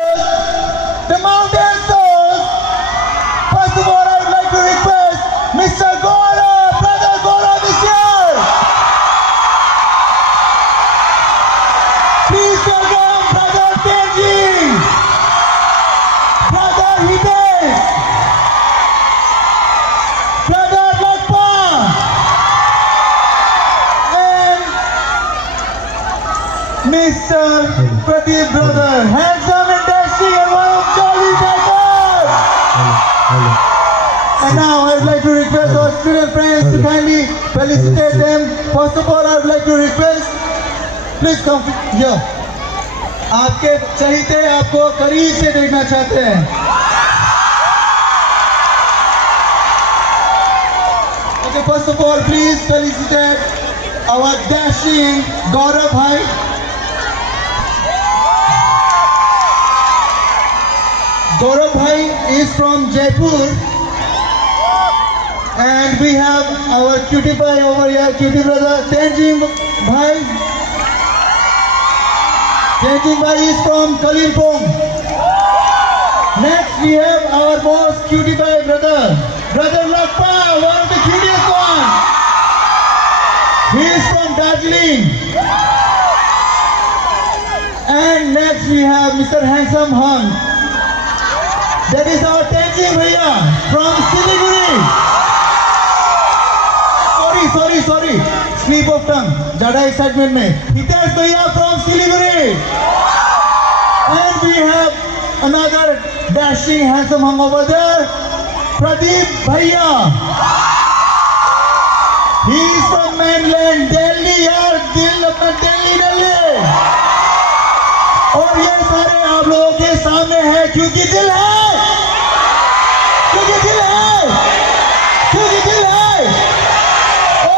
The Mountain Souls. First of all, I would like to request Mr. Gaurav, Brother Gaurav is here. Please welcome Brother Tenji, Brother Hitesh, Brother Lakpa, and Mr. Pradeep, brother, handsome and dashing and one of jolly tigers. And now I would like to request our student friends to kindly felicitate them. First of all, I would like to request, please come here. आपके चहीते आपको करीब से देखना चाहते हैं. Okay, first of all, please felicitate our dashing Gaurav bhai. Gaurav bhai is from Jaipur, and we have our cutie bhai over here, cutie brother Tenji bhai. Tenji bhai is from Kalimpong. Next we have our most cutie bhai brother, Brother Lakpa, one of the cutest one. He is from Darjeeling. And next we have Mr. Handsome Han. That is our Tenji Bhaiya from Siliguri. Sorry. Slip of tongue. Jada excitement mein. Hitesh Bhaiya from Siliguri. And we have another dashing handsome hung over there, Pradeep Bhaiya. He is from mainland Delhi. यार दिल अपना Delhi. और ये सारे आप लोगों के सामने है क्योंकि दिल है.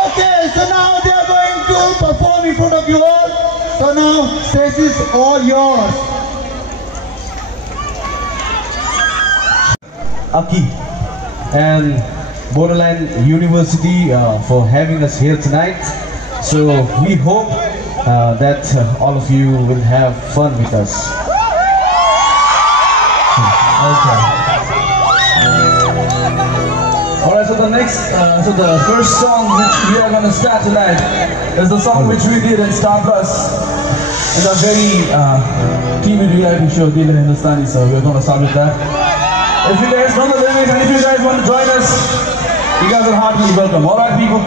Okay, so now they are going to perform in front of you all. So now stage is all yours. Aki and Borderland University for having us here tonight. So we hope that all of you will have fun with us. Okay. Alright, so the first song which we are going to start tonight is the song which we did in Star Plus in a very TV reality show, Dil Hindustani, so we're going to start with that. If you guys know the lyrics and if you guys want to join us, you guys are heartily welcome. Alright people?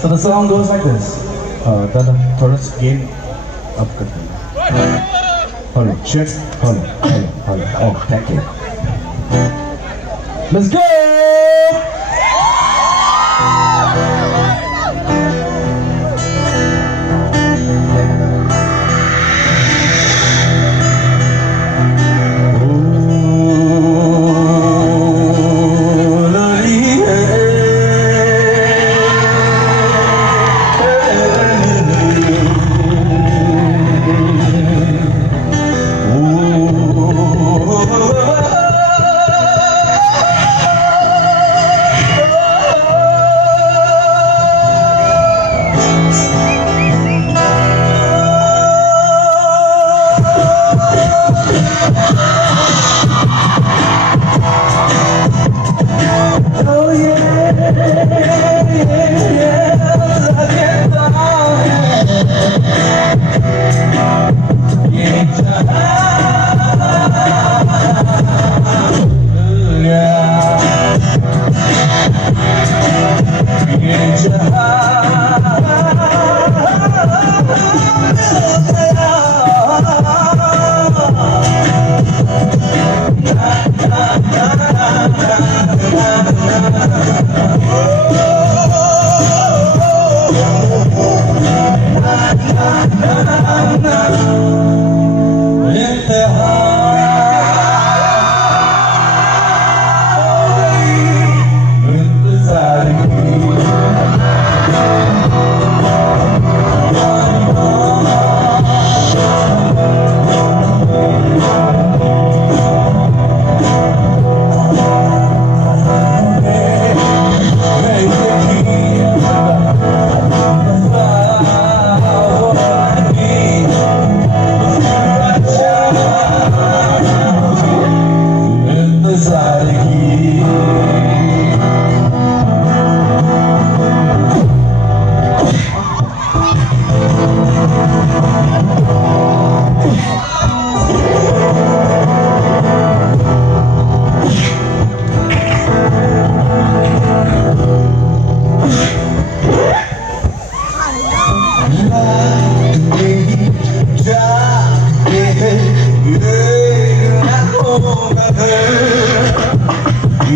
So the song goes like this. दादा थोड़ा सा gain up कर देना. Hello check. Hello. Oh, thank you. Let's go.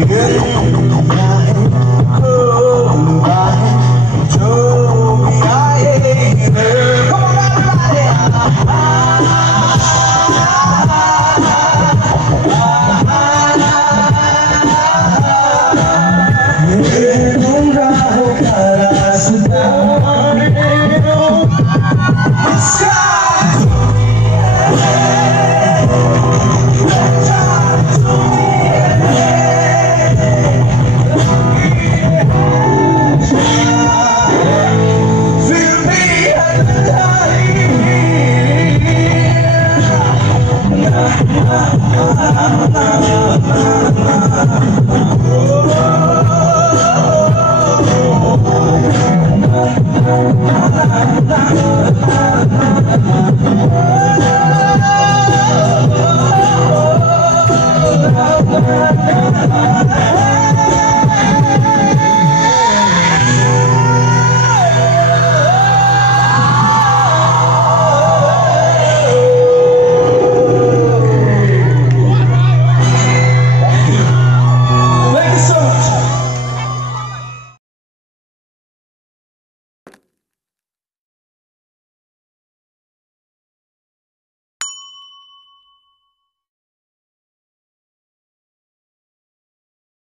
Oh,